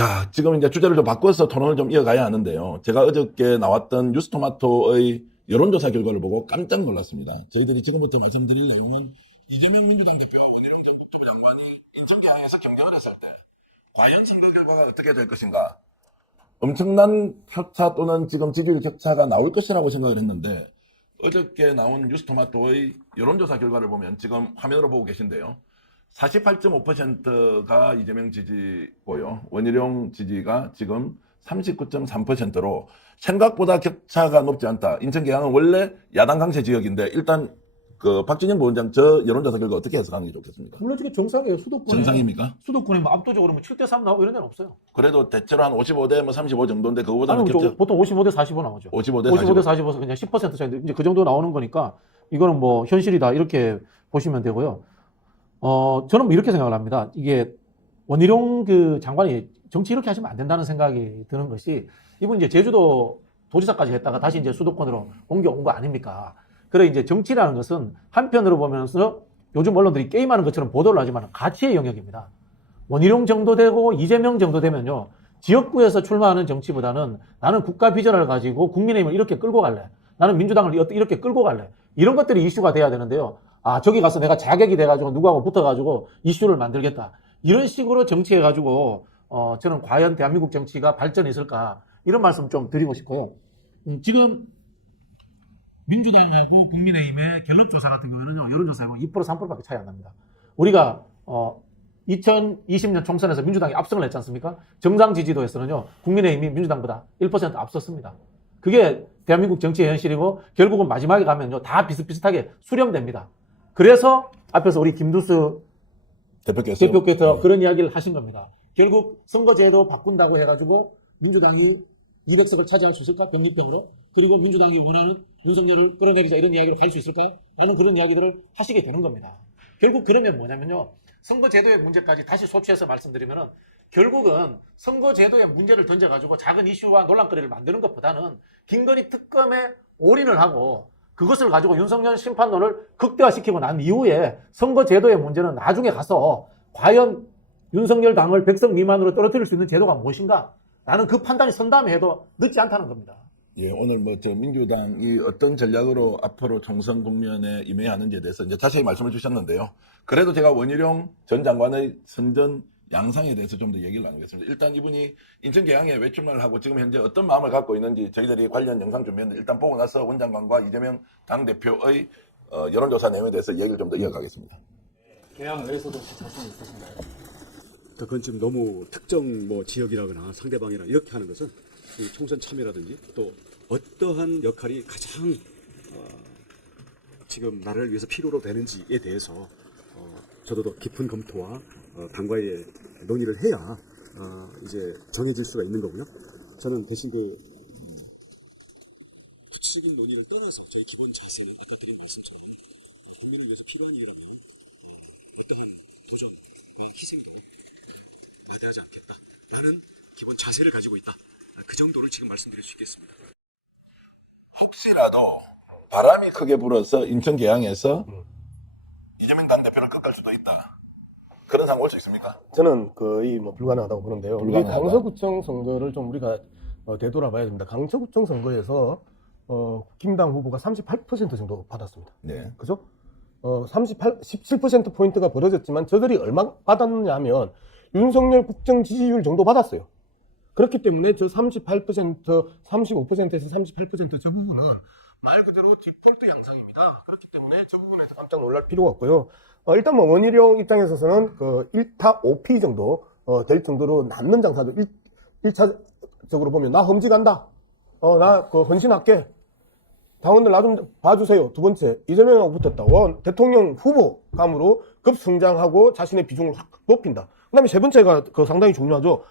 자, 지금 이제 주제를 좀 바꿔서 토론을 좀 이어가야 하는데요. 제가 어저께 나왔던 뉴스토마토의 여론조사 결과를 보고 깜짝 놀랐습니다. 저희들이 지금부터 말씀드릴 내용은 이재명 민주당 대표와 원희룡 전 국토부 장관이 인천계양에서 경쟁을 했을 때 과연 선거 결과가 어떻게 될 것인가, 엄청난 격차 또는 지금 지지율 격차가 나올 것이라고 생각을 했는데, 어저께 나온 뉴스토마토의 여론조사 결과를 보면 지금 화면으로 보고 계신데요. 48.5%가 이재명 지지고요. 원희룡 지지가 지금 39.3%로 생각보다 격차가 높지 않다. 인천계양은 원래 야당 강세 지역인데, 일단 그 박진영 부원장 저 여론조사 결과 어떻게 해석하는 게 좋겠습니까? 물론 이게 정상이에요. 수도권에. 정상입니까? 수도권에 뭐 압도적으로 뭐 7대3 나오고 이런 데는 없어요. 그래도 대체로 한 55대 뭐 35 정도인데 그거보다는 아니, 격차 보통 55대 45 나오죠. 55대 55대 45에서 그냥 10% 차인데 이제 그 정도 나오는 거니까 이거는 뭐 현실이다 이렇게 보시면 되고요. 저는 뭐 이렇게 생각을 합니다. 이게 원희룡 그 장관이 정치 이렇게 하시면 안 된다는 생각이 드는 것이, 이분 이제 제주도 도지사까지 했다가 다시 이제 수도권으로 옮겨온 거 아닙니까? 그래 이제 정치라는 것은 한편으로 보면서 요즘 언론들이 게임하는 것처럼 보도를 하지만 가치의 영역입니다. 원희룡 정도 되고 이재명 정도 되면요, 지역구에서 출마하는 정치보다는 나는 국가 비전을 가지고 국민의힘을 이렇게 끌고 갈래, 나는 민주당을 이렇게 끌고 갈래, 이런 것들이 이슈가 돼야 되는데요. 아, 저기 가서 내가 자객이 돼가지고 누구하고 붙어가지고 이슈를 만들겠다, 이런 식으로 정치해가지고 저는 과연 대한민국 정치가 발전이 있을까, 이런 말씀 좀 드리고 싶고요. 지금 민주당하고 국민의힘의 갤럽조사 같은 경우에는요, 여론조사하고 2% 3%밖에 차이 안 납니다. 우리가 2020년 총선에서 민주당이 압승을 했지 않습니까? 정당 지지도에서는요, 국민의힘이 민주당보다 1% 앞섰습니다. 그게 대한민국 정치의 현실이고, 결국은 마지막에 가면요, 다 비슷비슷하게 수렴됩니다. 그래서 앞에서 우리 김두수 대표께서 그런 이야기를 하신 겁니다. 결국 선거제도 바꾼다고 해가지고 민주당이 200석을 차지할 수 있을까? 병립병으로. 그리고 민주당이 원하는 윤석열을 끌어내리자, 이런 이야기로 갈 수 있을까? 라는 그런 이야기들을 하시게 되는 겁니다. 결국 그러면 뭐냐면요, 선거제도의 문제까지 다시 소취해서 말씀드리면은, 결국은 선거제도의 문제를 던져가지고 작은 이슈와 논란거리를 만드는 것보다는 김건희 특검에 올인을 하고 그것을 가지고 윤석열 심판론을 극대화시키고 난 이후에 선거제도의 문제는 나중에 가서 과연 윤석열 당을 100석 미만으로 떨어뜨릴 수 있는 제도가 무엇인가? 나는 그 판단이 선 다음에 해도 늦지 않다는 겁니다. 예, 오늘 뭐 저 민주당이 어떤 전략으로 앞으로 총선 국면에 임해야 하는지에 대해서 이제 자세히 말씀을 주셨는데요. 그래도 제가 원희룡 전 장관의 선전 양상에 대해서 좀 더 얘기를 나누겠습니다. 일단 이분이 인천계양에 왜 출마를 하고 지금 현재 어떤 마음을 갖고 있는지 저희들이 관련 영상 준비했는데, 일단 보고 나서 원 장관과 이재명 당대표의 여론조사 내용에 대해서 얘기를 좀 더 이어가겠습니다. 계양 내에서도 자신 있으신가요? 그건 지금 너무 특정 뭐 지역이라거나 상대방이나 이렇게 하는 것은 이 총선 참여라든지 또 어떠한 역할이 가장 지금 나라를 위해서 필요로 되는지에 대해서 저도 더 깊은 검토와 당과의 논의를 해야 이제 정해질 수가 있는 거고요. 저는 대신 그 구체적인 논의를 떠나서 저희 기본 자세는 아까 드린 말씀처럼 국민을 위해서 필요한 일이라면 어떠한 도전과 희생도 마다하지 않겠다라는 기본 자세를 가지고 있다. 그 정도를 지금 말씀드릴 수 있겠습니다. 혹시라도 바람이 크게 불어서 인천계양에서 이재명 당대표를 끝갈 수도 있다, 그런 상황 올 수 있습니까? 저는 거의 뭐 불가능하다고 보는데요. 우리 불가능하다. 강서구청 선거를 좀 우리가 되돌아봐야 됩니다. 강서구청 선거에서 국힘당 후보가 38% 정도 받았습니다. 네. 그죠? 17% 포인트가 벌어졌지만 저들이 얼마 받았느냐 하면 윤석열 국정 지지율 정도 받았어요. 그렇기 때문에 저 38%, 35%에서 38% 저 부분은 말 그대로 디폴트 양상입니다. 그렇기 때문에 저 부분에서 깜짝 놀랄 필요가 없고요. 일단 뭐 원희룡 입장에 있어서는 그 1타 5피 정도 될 정도로 남는 장사도 1차적으로 보면 나 험지간다. 나 그 헌신할게. 당원들 나 좀 봐주세요. 두 번째, 이재명하고 붙었다. 대통령 후보 감으로 급성장하고 자신의 비중을 확 높인다. 그 다음에 세 번째가 그 상당히 중요하죠.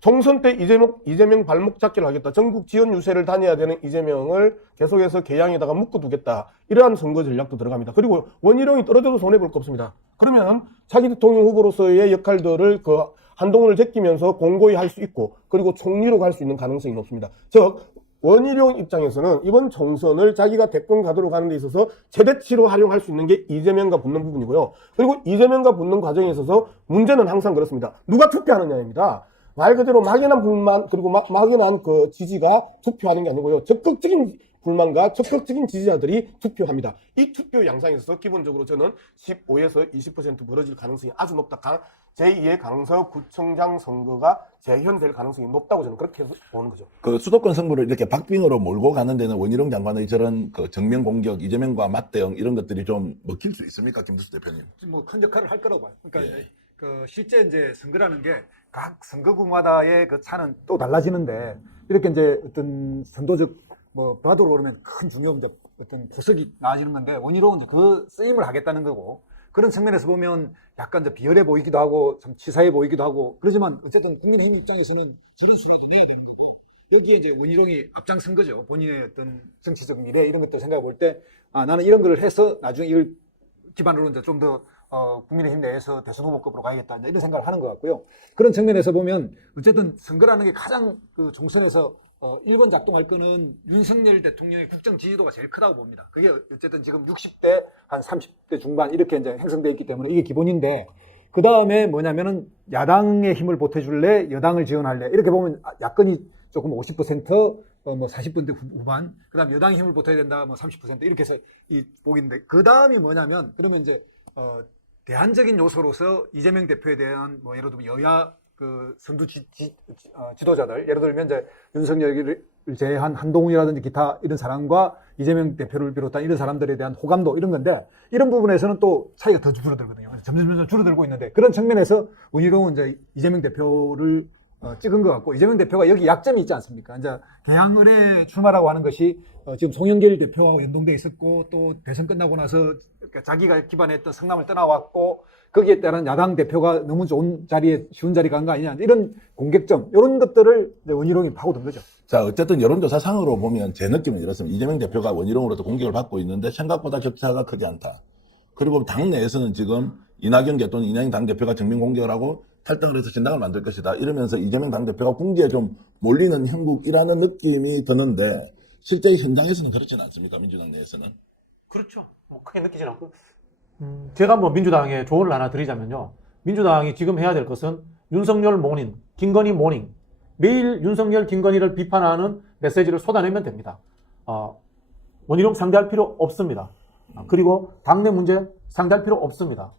총선 때 이재명 발목 잡기를 하겠다. 전국 지원 유세를 다녀야 되는 이재명을 계속해서 계양에다가 묶어두겠다. 이러한 선거 전략도 들어갑니다. 그리고 원희룡이 떨어져도 손해볼 거 없습니다. 그러면 자기 대통령 후보로서의 역할들을 그 한동훈을 제끼면서 공고히 할 수 있고, 그리고 총리로 갈 수 있는 가능성이 높습니다. 즉 원희룡 입장에서는 이번 총선을 자기가 대권 가도록 하는 데 있어서 최대치로 활용할 수 있는 게 이재명과 붙는 부분이고요. 그리고 이재명과 붙는 과정에 있어서 문제는 항상 그렇습니다. 누가 투표하느냐입니다. 말 그대로 막연한 불만 그리고 막연한 그 지지가 투표하는 게 아니고요. 적극적인 불만과 적극적인 지지자들이 투표합니다. 이 투표 양상에서 기본적으로 저는 15에서 20% 벌어질 가능성이 아주 높다. 제2의 강서구청장 선거가 재현될 가능성이 높다고 저는 그렇게 보는 거죠. 그 수도권 승부를 이렇게 박빙으로 몰고 가는 데는 원희룡 장관의 저런 그 정면 공격, 이재명과 맞대응 이런 것들이 좀 먹힐 수 있습니까, 김두수 대표님? 뭐 큰 역할을 할 거라고 봐요. 그러니까 예. 그 실제 이제 선거라는 게 각 선거구마다의 그 차는 또 달라지는데 이렇게 이제 어떤 선도적 뭐 바도로 오르면 큰 중요한 이제 어떤 보석이 나아지는 건데 원희룡은 이제 그 쓰임을 하겠다는 거고 그런 측면에서 보면 약간 이제 비열해 보이기도 하고 좀 치사해 보이기도 하고 그러지만 어쨌든 국민의힘 입장에서는 저런 수라도 내야 되는 거고 여기에 이제 원희룡이 앞장선 거죠. 본인의 어떤 정치적 미래 이런 것들 생각해 볼 때 아, 나는 이런 걸 해서 나중에 이걸 기반으로 이제 좀 더 국민의힘 내에서 대선 후보급으로 가야겠다 이런 생각을 하는 것 같고요. 그런 측면에서 보면 어쨌든 선거라는 게 가장 그 총선에서 1번 작동할 거는 윤석열 대통령의 국정 지지도가 제일 크다고 봅니다. 그게 어쨌든 지금 60대 한 30대 중반 이렇게 이제 형성되어 있기 때문에 이게 기본인데 그 다음에 뭐냐면은 야당의 힘을 보태줄래 여당을 지원할래 이렇게 보면 야권이 조금 50% 뭐 40% 후반 그다음 여당의 힘을 보태야 된다 뭐 30% 이렇게 해서 이 보기인데 그 다음이 뭐냐면 그러면 이제 대안적인 요소로서 이재명 대표에 대한 뭐 예를 들면 여야 그 선두 지도자들 예를 들면 이제 윤석열을 제외한 한동훈이라든지 기타 이런 사람과 이재명 대표를 비롯한 이런 사람들에 대한 호감도 이런 건데 이런 부분에서는 또 차이가 더 줄어들거든요. 점점 줄어들고 있는데 그런 측면에서 원희룡은 이제 이재명 대표를 찍은 것 같고 이재명 대표가 여기 약점이 있지 않습니까? 이제 개항을에 출마라고 하는 것이 지금 송영길 대표와 연동돼 있었고 또 대선 끝나고 나서 그러니까 자기가 기반했던 성남을 떠나왔고 거기에 따른 야당 대표가 너무 좋은 자리에 쉬운 자리 간 거 아니냐 이런 공격점 이런 것들을 원희룡이 파고든 거죠. 자, 어쨌든 여론조사 상으로 보면 제 느낌은 이렇습니다. 이재명 대표가 원희룡으로도 공격을 받고 있는데 생각보다 격차가 크지 않다. 그리고 당내에서는 지금 이낙연 또는 이낙연 당대표가 정면 공격을 하고 탈당을 해서 진당을 만들 것이다. 이러면서 이재명 당대표가 궁지에 좀 몰리는 형국이라는 느낌이 드는데 실제 현장에서는 그렇지는 않습니까? 민주당 내에서는. 그렇죠. 뭐 크게 느끼진 않고. 제가 뭐 민주당에 조언을 하나 드리자면요. 민주당이 지금 해야 될 것은 윤석열 모닝, 김건희 모닝. 매일 윤석열, 김건희를 비판하는 메시지를 쏟아내면 됩니다. 원희룡 상대할 필요 없습니다. 그리고 당내 문제 상대할 필요 없습니다.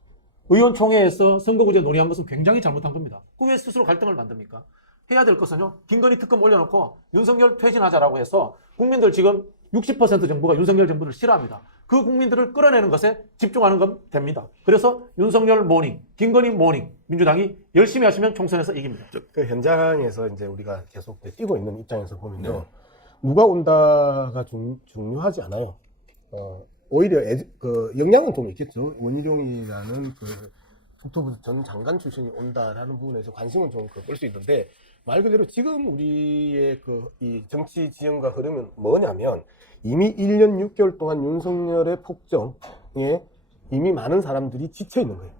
의원총회에서 선거구제 논의한 것은 굉장히 잘못한 겁니다. 그 왜 스스로 갈등을 만듭니까? 해야 될 것은요. 김건희 특검 올려놓고 윤석열 퇴진하자라고 해서 국민들 지금 60% 정부가 윤석열 정부를 싫어합니다. 그 국민들을 끌어내는 것에 집중하는 건 됩니다. 그래서 윤석열 모닝, 김건희 모닝, 민주당이 열심히 하시면 총선에서 이깁니다. 그 현장에서 이제 우리가 계속 뛰고 있는 입장에서 보면요. 누가 온다가 중요하지 않아요. 오히려 그 영향은 좀 있겠죠. 원희룡이라는 그 국토부 전 장관 출신이 온다라는 부분에서 관심은 좀 끌 수 있는데 말 그대로 지금 우리의 이 정치 지형과 흐름은 뭐냐면 이미 1년 6개월 동안 윤석열의 폭정에 이미 많은 사람들이 지쳐 있는 거예요.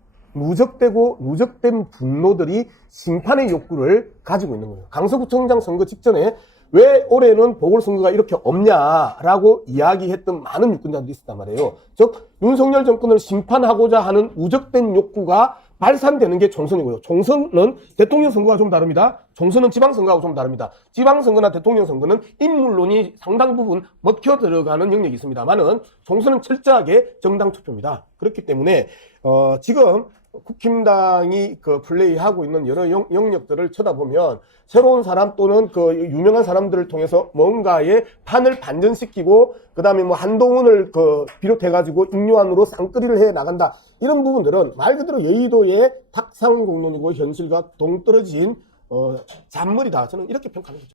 누적된 분노들이 심판의 욕구를 가지고 있는 거예요. 강서구청장 선거 직전에 왜 올해는 보궐선거가 이렇게 없냐라고 이야기했던 많은 유권자들이 있었단 말이에요. 즉 윤석열 정권을 심판하고자 하는 누적된 욕구가 발산되는 게 총선이고요. 총선은 대통령 선거가 좀 다릅니다. 총선은 지방선거하고 좀 다릅니다. 지방선거나 대통령 선거는 인물론이 상당 부분 먹혀 들어가는 영역이 있습니다만은 총선은 철저하게 정당 투표입니다. 그렇기 때문에 지금 국힘당이 플레이하고 있는 여러 영역들을 쳐다보면 새로운 사람 또는 유명한 사람들을 통해서 뭔가의 판을 반전시키고 그 다음에 뭐 한동훈을 비롯해가지고 인류안으로 쌍끌이를 해 나간다. 이런 부분들은 말 그대로 여의도의 탁상공론이고 현실과 동떨어진 잔머리다. 저는 이렇게 평가합니다.